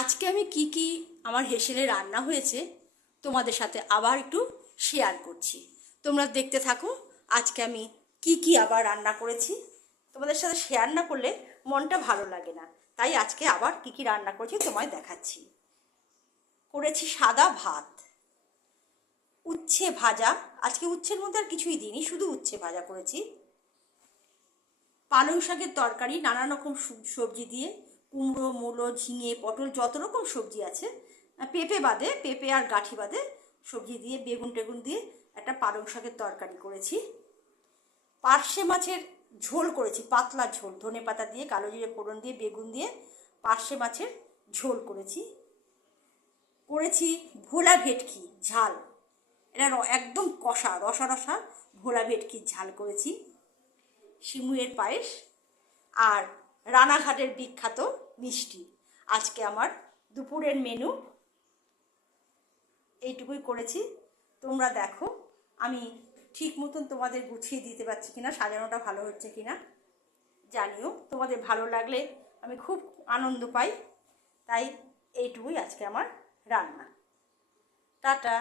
আজকে আমি কি আমার হেসেলে রান্না হয়েছে তোমাদের সাথে আবার একটু শেয়ার করছি। তোমরা দেখতে থাকো। আজকে আমি কি আবার রান্না করেছি, তোমাদের সাথে শেয়ার না করলে মনটা ভালো লাগে না। তাই আজকে আবার কি রান্না করেছি তোমায় দেখাচ্ছি। করেছি সাদা ভাত, উচ্ছে ভাজা। আজকে উচ্ছের মধ্যে আর কিছুই দিইনি, শুধু উচ্ছে ভাজা করেছি। পালং শাকের তরকারি, নানা রকম সবজি দিয়ে, কুমড়ো, মূলো, ঝিঙে, পটল, যত রকম সবজি আছে, পেঁপে বাদে, পেঁপে আর গাঁঠি বাদে সবজি দিয়ে, বেগুন টেগুন দিয়ে একটা পালং শাকের তরকারি করেছি। পার্শে মাছের ঝোল করেছি, পাতলা ঝোল, ধনে পাতা দিয়ে, কালো জিরে ফোড়ন দিয়ে, বেগুন দিয়ে পার্শে মাছের ঝোল করেছি। করেছি ভোলা ভেটকি ঝাল, এটা একদম কষা, রসা রসা ভোলা ভেটকির ঝাল করেছি। শিমুয়ের পায়েস আর রানাঘাটের বিখ্যাত মিষ্টি। আজকে আমার দুপুরের মেনু এইটুকুই করেছি। তোমরা দেখো আমি ঠিক মতন তোমাদের গুছিয়ে দিতে পারছি কিনা, সাজানোটা ভালো হচ্ছে কিনা জানিও। তোমাদের ভালো লাগলে আমি খুব আনন্দ পাই। তাই এইটুকুই আজকে আমার রান্না। টাটা।